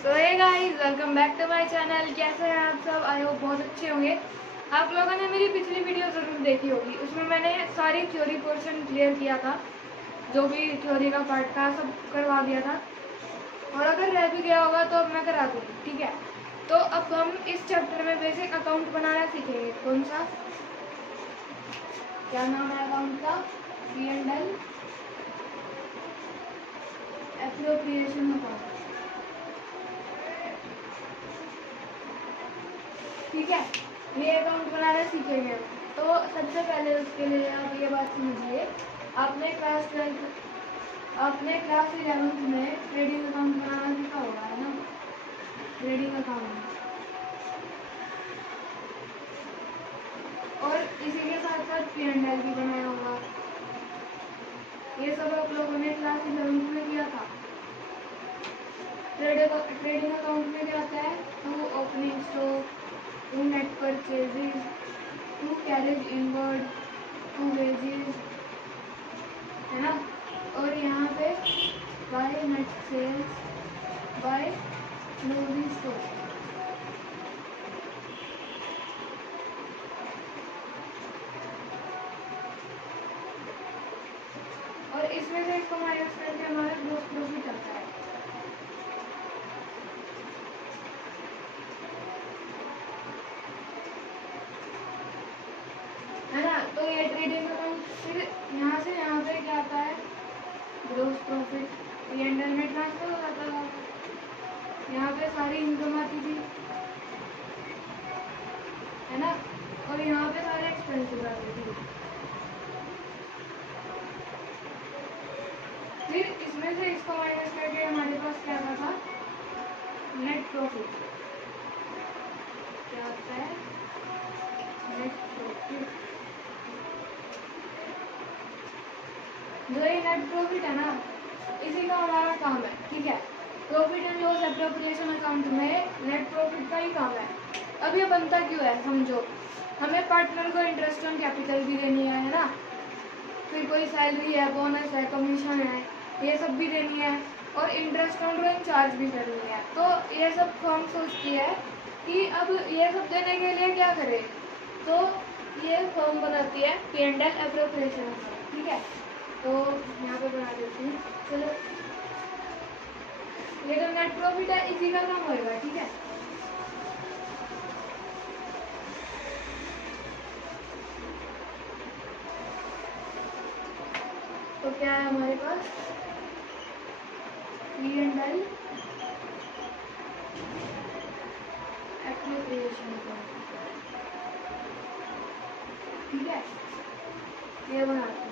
तो hey guys, welcome back to my channel. कैसे हैं आप सब? आई होप बहुत अच्छे होंगे। आप लोगों ने मेरी पिछली वीडियो ज़रूर देखी होगी। उसमें मैंने सारी थ्योरी पोर्शन क्लियर किया था, जो भी थ्योरी का पार्ट था सब करवा दिया था। और अगर रह भी गया होगा तो अब मैं करा दूँगी, ठीक है। तो अब हम इस चैप्टर में बेसिक अकाउंट बनाना सीखेंगे। कौन सा, क्या नाम है अकाउंट का? P&L एप्रोप्रिएशन अकाउंट, ठीक है। ये अकाउंट बनाना सीखेंगे। तो सबसे पहले उसके लिए आप ये बात समझिए, आपने क्लास 11th में ट्रेडिंग अकाउंट बनाना सीखा होगा, है ना? ट्रेडिंग अकाउंट, और इसी के साथ साथ P&L भी बनाया होगा। ये सब आप लोगों ने क्लास 11th में किया था। ट्रेडिंग अकाउंट में क्या आता है? To opening stock, to net purchases, to carriage inward, to wages, है ना? और यहाँ पे by net sales, by closing stock. और इसमें से इसको माइनस करके हमारा ग्रोस प्रॉफिट आता है। है ना? तो ये ट्रेडिंग अकाउंट फिर यहाँ से यहाँ पे क्या आता है? ग्रोस प्रॉफिट P&L में ट्रांसफर हो जाता है। यहाँ पे सारी इनकम आती थी, है ना? और यहाँ पे सारे एक्सपेंसेस आते थे। फिर इसमें से इसको माइनस करके हमारे पास क्या था? Net profit. क्या आता है? Net profit. जो ये नेट प्रॉफिट है ना, इसी का हमारा काम है, ठीक है। Profit and loss appropriation account में नेट प्रॉफिट का ही काम है। अब ये बनता क्यों है, समझो। हमें पार्टनर को इंटरेस्ट ऑन कैपिटल भी देनी है ना? फिर कोई सैलरी है, बोनस है, कमीशन है, ये सब भी देनी है, और इंटरेस्ट ऑन रन चार्ज भी करनी है। तो ये सब फर्म सोचती है कि अब ये सब देने के लिए क्या करें, तो ये फर्म बनाती है P&L एप्रोप्रिएशन अकाउंट, ठीक है। तो यहाँ पे बना देती हूँ, चलो। ये जो नेट प्रॉफिट है इसी का काम होएगा, ठीक है। तो क्या है हमारे पास? P&L एप्रोप्रिएशन अकाउंट, ठीक है। ये बनाते हैं।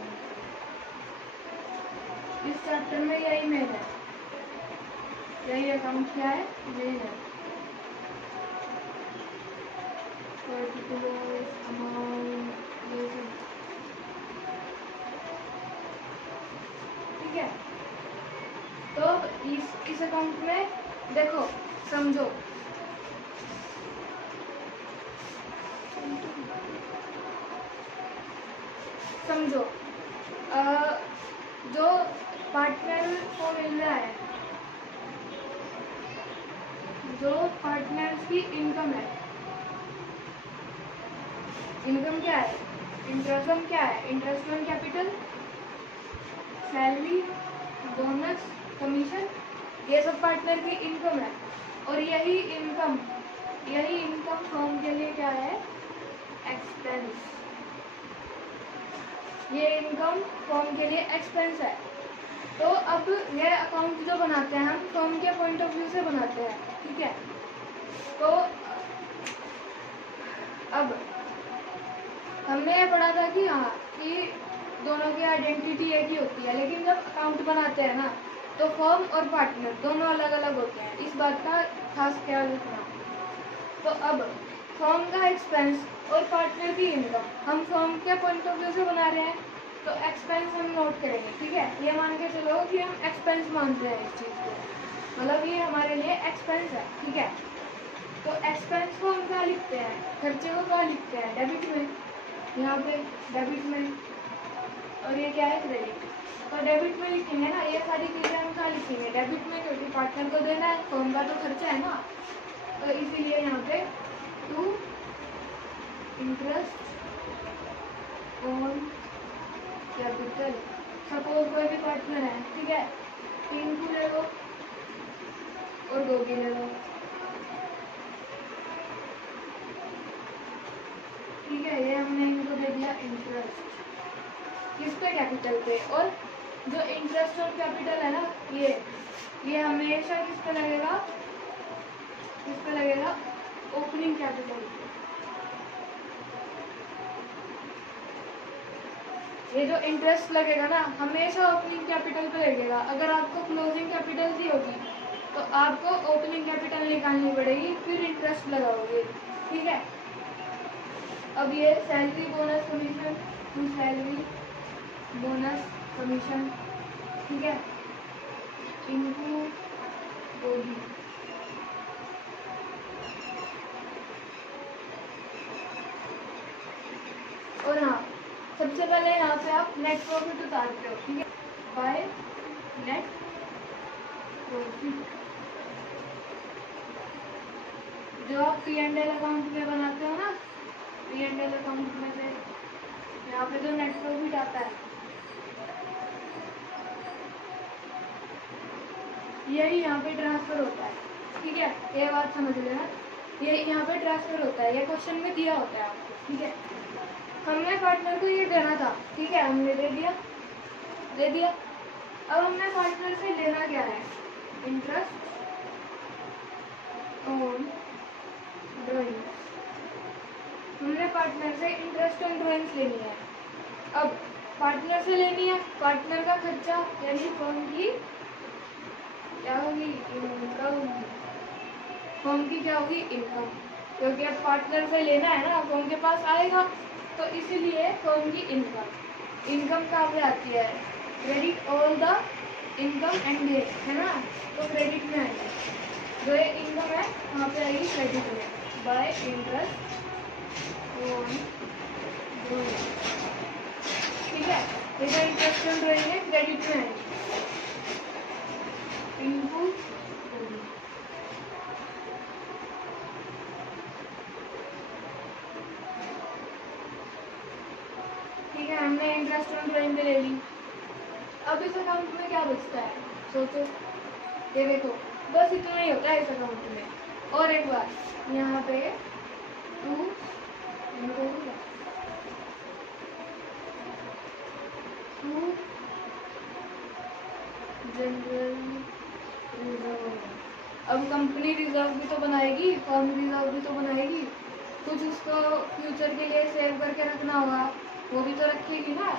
इस चैप्टर में यही मेन है, यही अकाउंट क्या है, मेन है। पर्टिकुलर अमाउंट, ठीक है। तो इस अकाउंट में देखो, समझो, समझो जो पार्टनर को मिल रहा है, जो पार्टनर्स की इनकम है, इनकम क्या है? इंटरेस्ट क्या है? Interest on capital, salary, bonus, commission, ये सब पार्टनर की इनकम है। और यही इनकम फर्म के लिए क्या है? एक्सपेंस। ये इनकम फर्म के लिए एक्सपेंस है। तो अब ये अकाउंट जो बनाते हैं हम फर्म के पॉइंट ऑफ व्यू से बनाते हैं, ठीक है। तो अब हमने ये पढ़ा था कि हाँ, कि दोनों की आइडेंटिटी एक ही होती है, लेकिन जब अकाउंट बनाते हैं ना तो फर्म और पार्टनर दोनों अलग अलग होते हैं। इस बात का खास ख्याल रखना। तो अब फर्म का एक्सपेंस और पार्टनर की इनकम हम फर्म के पॉइंट ऑफ व्यू से बना रहे हैं, तो एक्सपेंस हम नोट करेंगे, ठीक है। ये मान के चलो कि हम एक्सपेंस मानते हैं इस चीज़ को, मतलब ये हमारे लिए एक्सपेंस है, ठीक है। तो एक्सपेंस को हम कहाँ लिखते हैं? खर्चे को कहाँ लिखते हैं? डेबिट में, यहाँ पे डेबिट में। और ये क्या है? क्रेडिट। तो डेबिट में लिखेंगे ना, ये सारी चीजें हम क्या लिखेंगे डेबिट में, क्योंकि पार्टनर को देना है, फर्म का तो खर्चा है ना। तो इसीलिए यहाँ पे to interest on capital. Suppose कोई भी पार्टनर है, ठीक है, 3 को ले लो और 2 की ले लो, ठीक है। ये हमने इनको दे दिया इंटरेस्ट, किस पे, कैपिटल पे। और जो इंटरेस्ट और कैपिटल है ना, ये हमेशा किस पे लगेगा, किस पे लगेगा, ओपनिंग कैपिटल पे। ये जो इंटरेस्ट लगेगा ना हमेशा ओपनिंग कैपिटल पे लगेगा। अगर आपको क्लोजिंग कैपिटल दी होगी तो आपको ओपनिंग कैपिटल निकालनी पड़ेगी, फिर इंटरेस्ट लगाओगे, ठीक है। अब ये salary bonus commission, to salary bonus commission, ठीक है, इनटू होगी। और हाँ, सबसे पहले यहाँ पे आप नेट प्रॉफिट उतारते हो, ठीक है, बाय नेट प्रॉफिट। जो आप P&L अकाउंट में बनाते हो ना, P&L अकाउंट में से यहाँ पे जो नेट प्रॉफिट आता है, यही यहाँ पे ट्रांसफर होता है, ठीक है। ये बात समझ लेना, ये यहाँ पे ट्रांसफर होता है, ये क्वेश्चन में दिया होता है आपको, ठीक है। हमने पार्टनर को ये देना था, ठीक है, हमने दे दिया। अब हमने पार्टनर से लेना क्या है, इंटरेस्ट ऑन ड्राइंग। हमने पार्टनर से इंटरेस्ट ऑन ड्राइंग्स लेनी है। अब पार्टनर से लेनी है, पार्टनर का खर्चा यानी फर्म की क्या होगी, इनकम। फर्म की क्या होगी, इनकम, क्योंकि अब पार्टनर से लेना है ना, फर्म के पास आएगा, तो इसीलिए फर्म की इनकम। इनकम कहाँ पे आती है, credit all the income and debt, है ना, तो क्रेडिट में आएगी। जो ये इनकम है वहाँ पे आएगी क्रेडिट में, बाय इंटरेस्ट ऑन ड्राइंग, ठीक है। ये जो इंटरेस्ट ऑन ड्राइंग है क्रेडिट में आएगी, इनटू ठीक है। हमने इंटरेस्ट ऑन ड्राइंग ले ली। अब इस अकाउंट में क्या बचता है, सोचो, ये देखो, बस इतना ही होता है इस अकाउंट में। और एक बार यहाँ पे टू जनरल रिजर्व। अब कंपनी रिजर्व भी तो बनाएगी, फर्म रिजर्व भी तो बनाएगी, कुछ उसको फ्यूचर के लिए सेव करके रखना होगा, वो भी तो रखेगी ना।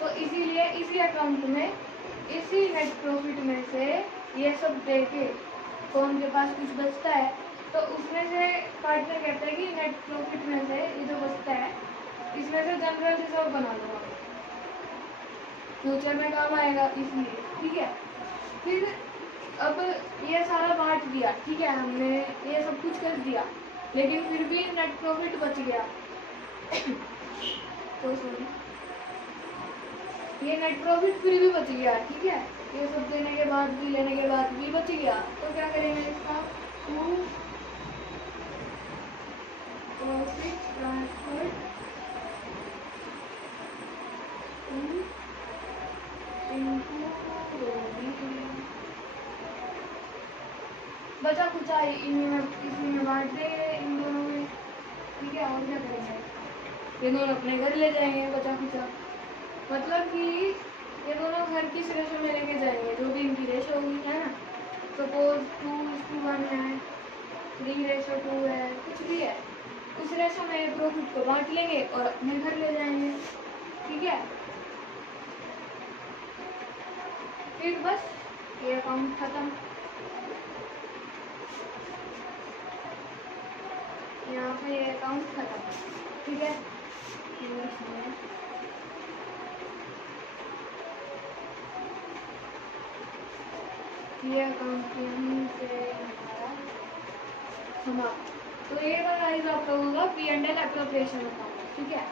तो इसीलिए इसी अकाउंट में, इसी नेट प्रॉफिट में से ये सब दे के फर्म के पास कुछ बचता है, तो उसमें से पार्टनर कहता है कि नेट प्रॉफिट में से ये जो बचता है इसमें से जनरल रिजर्व बना लो, फ्यूचर में काम आएगा इसलिए, ठीक है। फिर अब ये सारा बांट दिया, ठीक है, हमने ये सब कुछ कर दिया, लेकिन फिर भी नेट प्रॉफिट बच गया। तो सॉरी, ये नेट प्रॉफिट फिर भी बच गया, ठीक है, ये सब देने के बाद भी, लेने के बाद भी बच गया। तो क्या करेंगे इसका, टू प्रॉफिट ट्रांसफर बचा कुचा इसी में बांट देंगे इन दोनों में, ठीक है। और क्या करेंगे, ये दोनों अपने घर ले जाएंगे बचा कुचा, मतलब कि ये दोनों घर किस रेशो में लेके जाएंगे, जो भी इनकी रेशो होगी, है ना। सपोज 2:1 है, 3:2 है, कुछ भी है, उस रेशो में प्रॉफिट को बांट लेंगे और अपने घर ले जाएंगे, ठीक है। फिर बस ये अकाउंट खत्म। यहाँ पे ये अकाउंट खत्म, ठीक है। ये अकाउंट यहीं से हमारा समाप्त। तो ये गाइस आप लोगों का P&L एप्रोप्रिएशन अकाउंट, ठीक है।